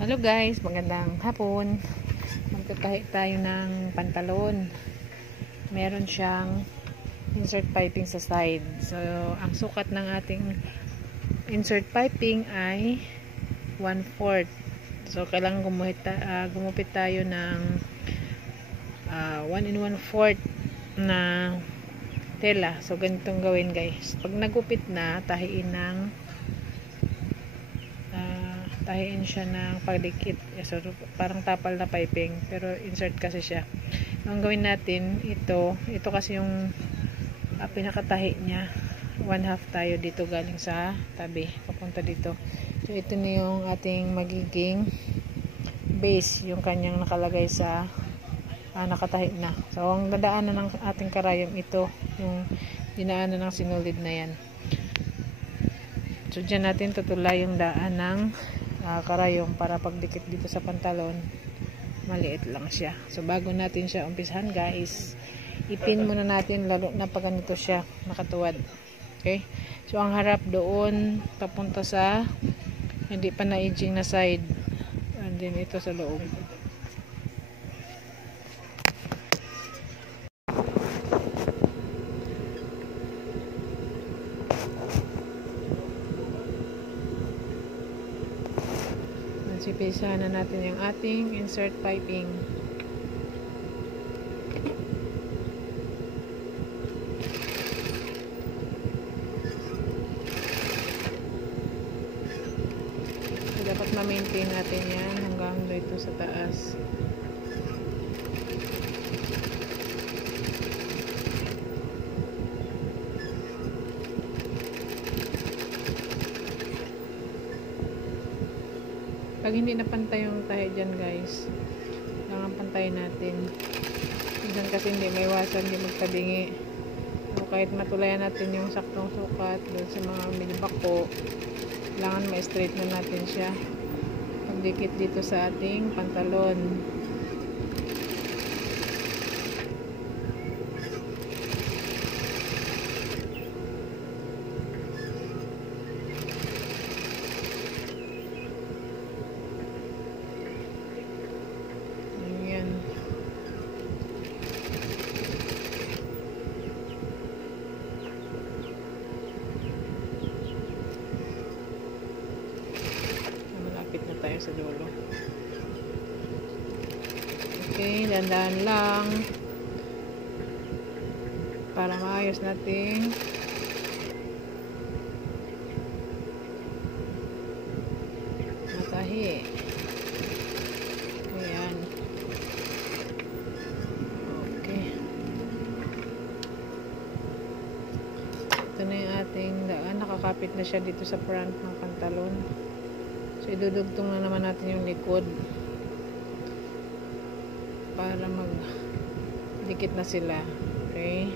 Hello guys, magandang hapon. Magtatahi tayo ng pantalon. Meron siyang insert piping sa side. So, ang sukat ng ating insert piping ay 1/4. So, kailangan gumupit tayo ng 1 1/4 na tela. So, ganitong gawin guys. Pag nagupit na, tahiin siya ng pagdikit. So, parang tapal na piping, pero insert kasi siya. Ang gawin natin, ito kasi yung pinakatahi niya. 1/2 tayo dito galing sa tabi, papunta dito. So, ito na yung ating magiging base, yung kanyang nakalagay sa nakatahi na. So, ang dadaanan ng ating karayom, ito yung dinaanan ng sinulid na yan. So, dyan natin tutulay yung daan ng karayom para pagdikit dito sa pantalon, maliit lang siya. So, bago natin siya umpisahan guys, ipin muna natin, lalo na pag ganito siya nakatuwad. Okay? So, ang harap doon papunta sa hindi pa na-edging na side, and then ito sa loob. Sipisahan na natin yung ating insert piping. So, dapat ma-maintain natin yan hanggang dito sa taas. Pag hindi na pantay yung tahi dyan guys, kailangan pantayin natin. Minsan kasi hindi may iwasan, hindi magtabingi. So, kahit matulayan natin yung saktong sukat doon sa mga medyo bako, kailangan ma-straight na natin siya pagdikit dito sa ating pantalon. Tayo sa dulo. Okay, dandan lang para maayos natin matahi. Ayan. Okay. Ito na yung ating daan. Nakakapit na siya dito sa front ng pantalon. So, idudugtong na naman natin yung likod para magdikit na sila. Okay?